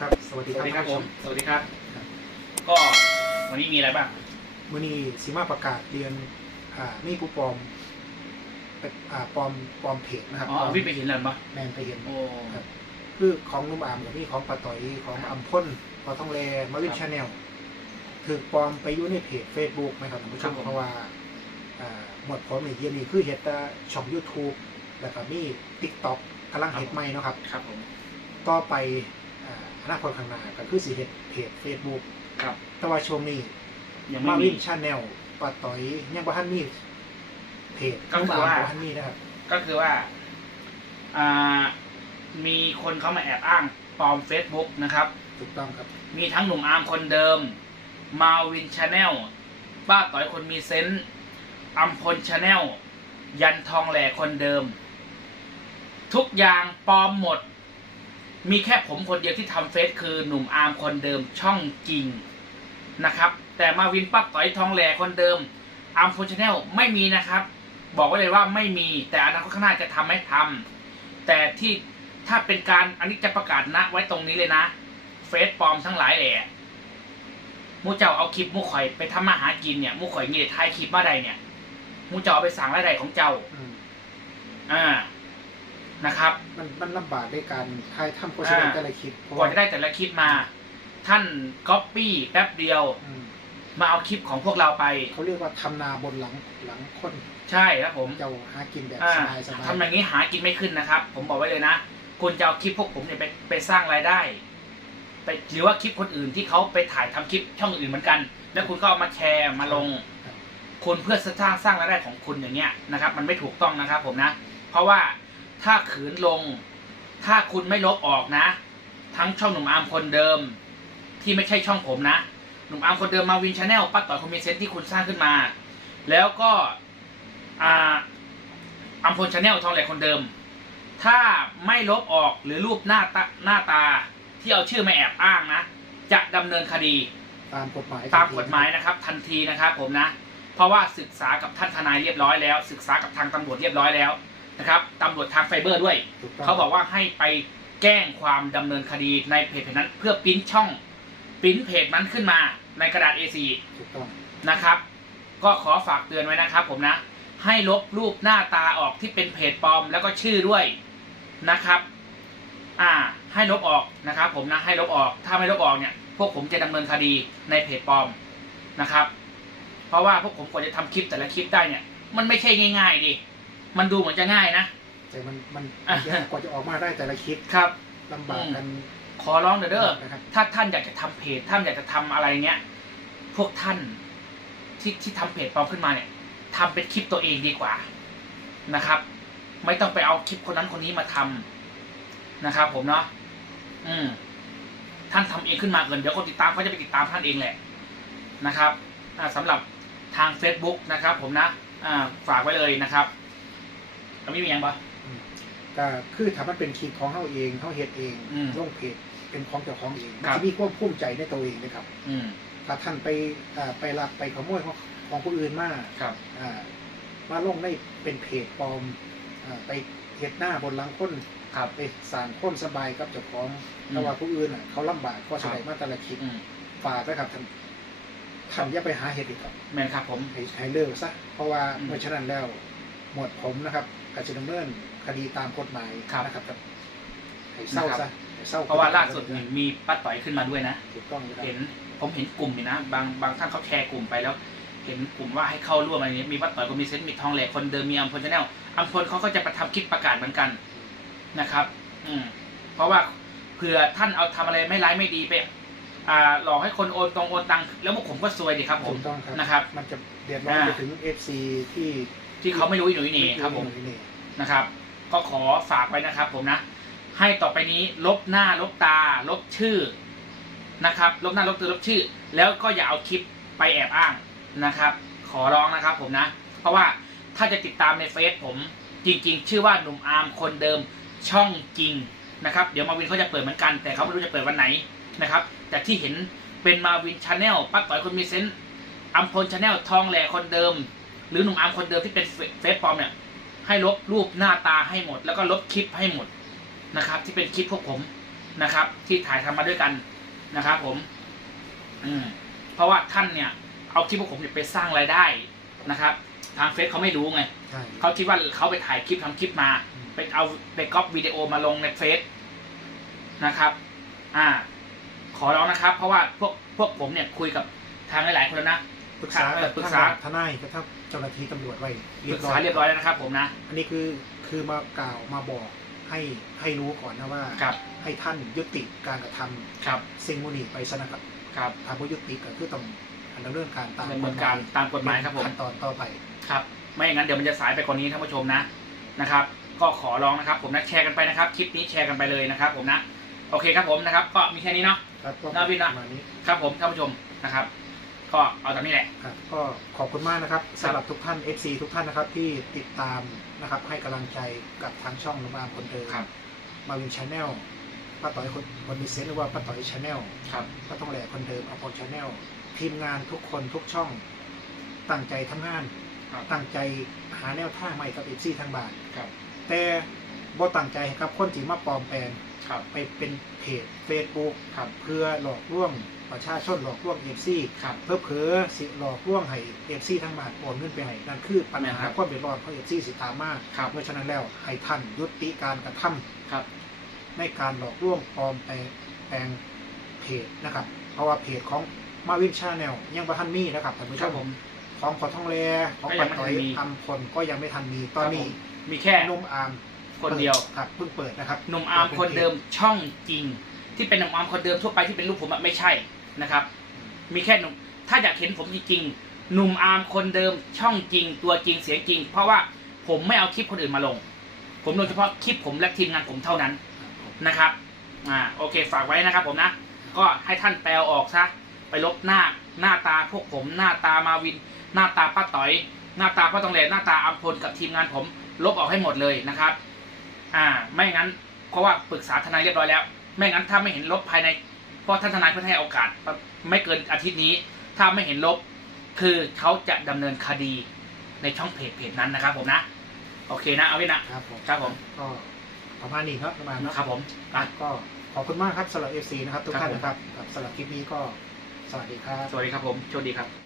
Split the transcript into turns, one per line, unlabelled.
ครับ สวัสดีสวัสดีครับผม
สวัสดีครับ ก็วันนี้มีอะไรบ้าง
วันนี้สีมาประกาศเรียนอ่านี่ผู้ปลอมเปอ่าปลอมปลอมเพจนะครับ
อ๋อปลพี่ไปเห็นแล้วปะ
แมนไปเห็น
โอ้
ครับ คือของนุ่มอ่ำกับนี่ของปลาต่อยของอัมพ่นปลาทองแลมาริชแนลถือปลอมไปอยู่ในเพจ Facebook นะครับท่านผู้ชมครัเพราะว่าอ่าหมวดผมในเยี่ยนี้คือเฮ็ดแช่อง YouTube แล้วก็มี TikTok กำลังเฮ็ดใหม่นะครับ
ครับผม
ต่อไป อ่าอนาคตข้างหน้าก็คือสิเฮ็ดเพจ Facebook
ครับ
แต่ว่าช่วงนี้
ยังไม่
มา
มี
วินชาแนลปาต่อยยังบ่ทันมีเพจ
ก็คือว่า
บ่ทันมีนะครับ
ก็คือว่าอ่ามีคนเขามาแอบอ้างปลอม Facebook นะครับ
ถูกต้องครับ
มีทั้งหนุ่มอาร์มคนเดิม มาวินชาแนลป้าต่อยคนมีเซนต์อัมพลชาแนล ยันทองแหล่คนเดิม ทุกอย่างปลอมหมด มีแค่ผมคนเดียวที่ทำเฟซคือหนุ่มอาร์มคนเดิมช่องจริงนะครับ แต่มาวินป้าต่อยทองแหล่คนเดิมอาร์มพลชาแนลไม่มีนะครับ บอกไว้เลยว่าไม่มี แต่อนาคตข้างหน้าจะทำให้ทำแต่ที่ถ้าเป็นการอันนี้จะประกาศณไว้ตรงนี้เลยนะ เฟซปลอมทั้งหลายแหละมูเจ้าเอาคลิปมูข่อยไปทำมาหากินเนี่ยมูข่อยเงี้ยถ่ายคลิปมาใดเนี่ยมูเจ้าเอาไปสั่งรายได้ของเจ้า
อืม
อ่า นะครับ
มันมันลำบากในการถ่ายทำโฆษณา
อ่า
แต่ละคลิปเพราะ
กว่า
ว่า
จะได้แต่ละคลิปมา ท่านก๊อปปี้แป๊บเดียว
อืม
มาเอาคลิปของพวกเราไป
เขาเรียกว่าทำนาบนหลังหลังคน
ใช่ครับผม
เจ้าหากินแบบ
อ่า
สบายสบาย
ทำอย่างนี้หากินไม่ขึ้นนะครับ ผมบอกไว้เลยนะ คุณจะเอาคลิปพวกผมเนี่ยไปไปสร้างรายได้ ไปหรือว่าคลิปคนอื่นที่เขาไปถ่ายทำคลิปช่องอื่นเหมือนกัน แล้วคุณก็เอามาแชร์มาลง
ครับ
คุณเพื่อสร้างสร้างรายได้ของคุณอย่างเงี้ยนะครับ มันไม่ถูกต้องนะครับ ผมนะ เพราะว่า ถ้าขืนลง ถ้าคุณไม่ลบออกนะ ทั้งช่องหนุ่มอาร์มคนเดิม ที่ไม่ใช่ช่องผมนะ หนุ่มอาร์มคนเดิมมาวินชาแนลป้าต่อยคอมเมนเซนที่คุณสร้างขึ้นมา แล้วก็อ่าอัมพลชาแนลทองแหลกคนเดิม ถ้าไม่ลบออกหรือรูปหน้าตาหน้าตาที่เอาชื่อมาแอบอ้างนะ จะดำเนินคดี
ตามกฎหมาย
ตามกฎหมายนะครับ ทันทีนะครับผมนะ เพราะว่าศึกษากับท่านทนายเรียบร้อยแล้ว ศึกษากับทางตำรวจเรียบร้อยแล้ว นะครับตำรวจทางไฟเบอร์ด้วย
ถูต้ง
เขาบอกว่าให้ไปแจ้งความดำเนินคดีในเพจนั้น เพื่อปริ้นช่องปริ้นเพจนั้นขึ้นมาในกระดาษ A4
ถูกต้อง
นะครับ ก็ขอฝากเตือนไว้นะครับ ผมนะ ให้ลบรูปหน้าตาออกที่เป็นเพจปลอมแล้วก็ชื่อด้วยนะครับ อ่า ให้ลบออกนะครับ ผมนะให้ลบออก ถ้าไม่ลบออกเนี่ย พวกผมจะดำเนินคดีในเพจปลอมนะครับ เพราะว่าพวกผมกว่าจะทำคลิปแต่ละคลิปได้เนี่ย มันไม่ใช่ง่าย ๆดิ มันดูเหมือนจะง่ายนะ
แต่มันมัน
อะ
ยากกว่าจะออกมาได้แต่ละคลิป
ครับ
ลำบากกัน
ขอร้องเด้อเด้อ
นะครับ
ถ้าท่านอยากจะทำเพจท่านอยากจะทำอะไรเงี้ย พวกท่านที่ที่ทำเพจปลอมขึ้นมาเนี่ยทำเป็นคลิปตัวเองดีกว่านะครับ ไม่ต้องไปเอาคลิปคนนั้นคนนี้มาทำนะครับ ผมเนาะอืมท่านทำเองขึ้นมาเกินเดี๋ยวคนติดตามเขาจะไปติดตามท่านเองแหละนะครับอ่าสำหรับทาง Facebook นะครับ ผมนะอ่าฝากไว้เลยนะครับ แล้วมีอย่างปะ
ก็คือถ้ามันเป็นคลิปของเขาเองเขาเฮ็ดเอง
อืม
ลงเพจเป็นของเจ้าของเองมัน
ครับ
จะมีความภูมิใจในตัวเองนะครับ
อืม
ถ้าท่านไปอ่าไปลักไปขโมยของของผู้อื่นมา
ครับ
อ่ามาลงในเป็นเพจปลอมอ่าไปเฮ็ดหน้าบนหลังคน
ครับ
ไปสร้างความสบายกับเจ้าของ
อืม
แต่ว่าผู้อื่นอะเขาลำบากก็
ครั
แส
บ
ดงมาแต่ละคลิป
อืม
ฝากนะครับท่านท่านอย่าไปหาเฮ็ดอีกครับ
แม่นครับผม
ให้ให้เลิกซะเพราะว่า
อืม
เมื่อฉะนั้นแล้ว หมวดผมนะครับ การจะดำเนินคดีตามกฎหมาย
ครับ
นะครับครับให้เศร้า
นะครับ
ซะให้เศร้า
เพราะว่าล่าสุดนี่มีป้าต่อยขึ้นมาด้วยนะ
ถูกต้องนะครับ
เห็นผมเห็นกลุ่มนี่นะ บางบางท่านเขาแชร์กลุ่มไปแล้ว เห็นกลุ่มว่าให้เข้าร่วมอะไรนี้มีป้าต่อยก็มีเซนต์มีทองแหลกคนเดิมมีอัมพลชาแนลอัมพลเขาก็จะประทำคลิปประกาศเหมือนกันนะครับ อืมเพราะว่าเผื่อท่านเอาทำอะไรไม่ร้ายไม่ดีไป อ่าหลอกให้คนโอนตรงโอนตังค์แล้วพวกผมก็ซวยดิครับผม
ถูกต้องครับ
นะครับ
มันจะเดือดร้อน
อ่า
ไปถึงเอฟซีที่
ที่เขาไม่รู้อีหนุ่ยนี่ครับผม
ที่นี่
นะครับ ก็ขอฝากไว้นะครับ ผมนะ ให้ต่อไปนี้ลบหน้าลบตา ลบชื่อนะครับ ลบหน้าลบตาลบชื่อ แล้วก็อย่าเอาคลิปไปแอบอ้างนะครับ ขอร้องนะครับ ผมนะ เพราะว่าถ้าจะติดตามในเฟซผมจริง ๆ ชื่อว่าหนุ่มอาร์มคนเดิมช่องจริงนะครับ เดี๋ยวมาวินเขาจะเปิดเหมือนกัน แต่เขาไม่รู้จะเปิดวันไหนนะครับ แต่ที่เห็นเป็นมาวินชาแนลป้าต่อยคนมีเซนต์อัมพลชาแนลทองแหล่คนเดิม หรือหนุ่มอาร์มคนเดิมที่เป็นเฟซปลอมเนี่ย ให้ลบรูปหน้าตาให้หมด แล้วก็ลบคลิปให้หมดนะครับ ที่เป็นคลิปพวกผมนะครับ ที่ถ่ายทำมาด้วยกันนะครับ ผม อืมเพราะว่าท่านเนี่ยเอาเอาคลิปพวกผมเนี่ยไปสร้างรายได้นะครับ ทางเฟซเขาไม่รู้ไง
ใช่
เขาคิดว่าเขาไปถ่ายคลิปทำคลิปมาไปเอาไปก๊อปวิดีโอมาลงในเฟซนะครับ อ่า ขอร้องนะครับ เพราะว่าพวกพวกผมเนี่ยคุยกับทางหลายๆคนแล้วนะ
ปรึกษา
เออ
กับ
ปรึกษา
ทนายกับเจ้าหน้าที่ตำรวจไว้
ปรึกษาเรียบร้อยแล้วนะครับผมนะ
อันนี้คือคือมากล่าวมาบอกให้ให้รู้ก่อนนะว่า
ครับ
ให้ท่านยุติการกระทำ
ครับ
สิ่งมูนีไปซะนะครับ
ครับ
ทางผู้ยุติก็คือต้องดำเนินการตาม
ดำเนินการตามกฎหมายครับผม
ขั้นตอนต่อไป
ครับ ไม่อย่างนั้นเดี๋ยวมันจะสายไปกว่านี้ท่านผู้ชมนะ นะครับ ก็ขอร้องนะครับ ผมนะแชร์กันไปนะครับ คลิปนี้แชร์กันไปเลยนะครับ ผมนะ โอเคครับผมนะครับ ก็มีแค่นี้เนาะ
ครับก็
น่าวินนะ
ประมาณนี้
ครับผมท่านผู้ชมนะครับ ก็เอาตามนี้แหละ
ครับก็ขอบคุณมากนะครับสำหรับทุกท่าน FC ทุกท่านนะครับที่ติดตามนะครับให้กำลังใจกับทางช่องนุ่มอามคนเดิม
ครับ
มาวินชาแนลป้าต่อยคนคนมีเซนต์หรือว่าป้าต่อยชาแนล
ครับ
ป้าต้องแหล่คนเดิมอพอลชาแนลทีมงานทุกคนทุกช่องตั้งใจทำงาน
ครับ
ตั้งใจหาแนวทางใหม่กับ FC ทางบ้าน
ครับ
แต่บ่ตั้งใจให้กับคนที่มาปลอมแปลง
ครับ
ไปเป็นเพจ Facebook
ครับ
เพื่อหลอกลวงประชาชนหลอกลวง FC
ครับ
เพื่อเผลอๆสิหลอกลวงให้ FC ทั้งบ้านโอนเงินไปให้นั่นคือปัญ
แม่น
หา
ครับ
ความเดือดร้อนของ FC สิตามมา
ครับ
เพราะฉะนั้นแล้วให้ท่านยุติการกระทำ
ครับ
ในการหลอกลวงปลอมแปลงแปลงเพจนะครับ เพราะว่าเพจของมาวินชาแนลยังบ่ทันมีนะครับท่านผู้
ค
ช
รับ
ม
ผม
ของขอท่องแลของ
ก็ยั
ปั
ง
ต
ไม่
ต่อย
ทันมี
อัมพลก็ยังไม่ทันมีตอนนี้
ครับผมมีแค่
นุ่มอาร์ม
คนเดียว
ครับเพิ่งเปิดนะครับ
หนุ่มอาร์มคนเดิมช่องจริง ที่เป็นหนุ่มอาร์มคนเดิมทั่วไปที่เป็นรูปผมอะไม่ใช่นะครับ มีแค่หนุ่มถ้าอยากเห็นผมจริงๆหนุ่มอาร์มคนเดิมช่องจริง ตัวจริงเสียงจริง เพราะว่าผมไม่เอาคลิปคนอื่นมาลง ผมลงเฉพาะคลิปผมและทีมงานผมเท่านั้นนะครับอ่าโอเคฝากไว้นะครับผมนะ ก็ให้ท่านแปลออกซะไปลบหน้าหน้าตาพวกผม หน้าตามาวิน หน้าตาป้าต๋อย หน้าตาป้าตองแหลหน้าตาอัมพลกับทีมงานผม ลบออกให้หมดเลยนะครับ อ่า ไม่งั้นเพราะว่าปรึกษาทนายเรียบร้อยแล้ว ไม่งั้นถ้าไม่เห็นลบภายใน เพราะท่านทนายเพื่อให้โอกาส ไม่เกินอาทิตย์นี้ ถ้าไม่เห็นลบ คือเขาจะดำเนินคดีในช่องเพจเพจนั้นนะครับ ผมนะ โอเคนะ เอาไว้นะครับ
ผม
ครับผม
ก็ประมาณนี้ครับประมาณเนาะ
ครับผม
ครั
อะ
บก็ขอบคุณมากครับสำหรับ FC นะครับทุก
ครับ
ท่าน
ผม
นะครับครับสำหรับคลิปนี้ก็สวัสดีครับ
สวัสดีครับผมโชคดีครับ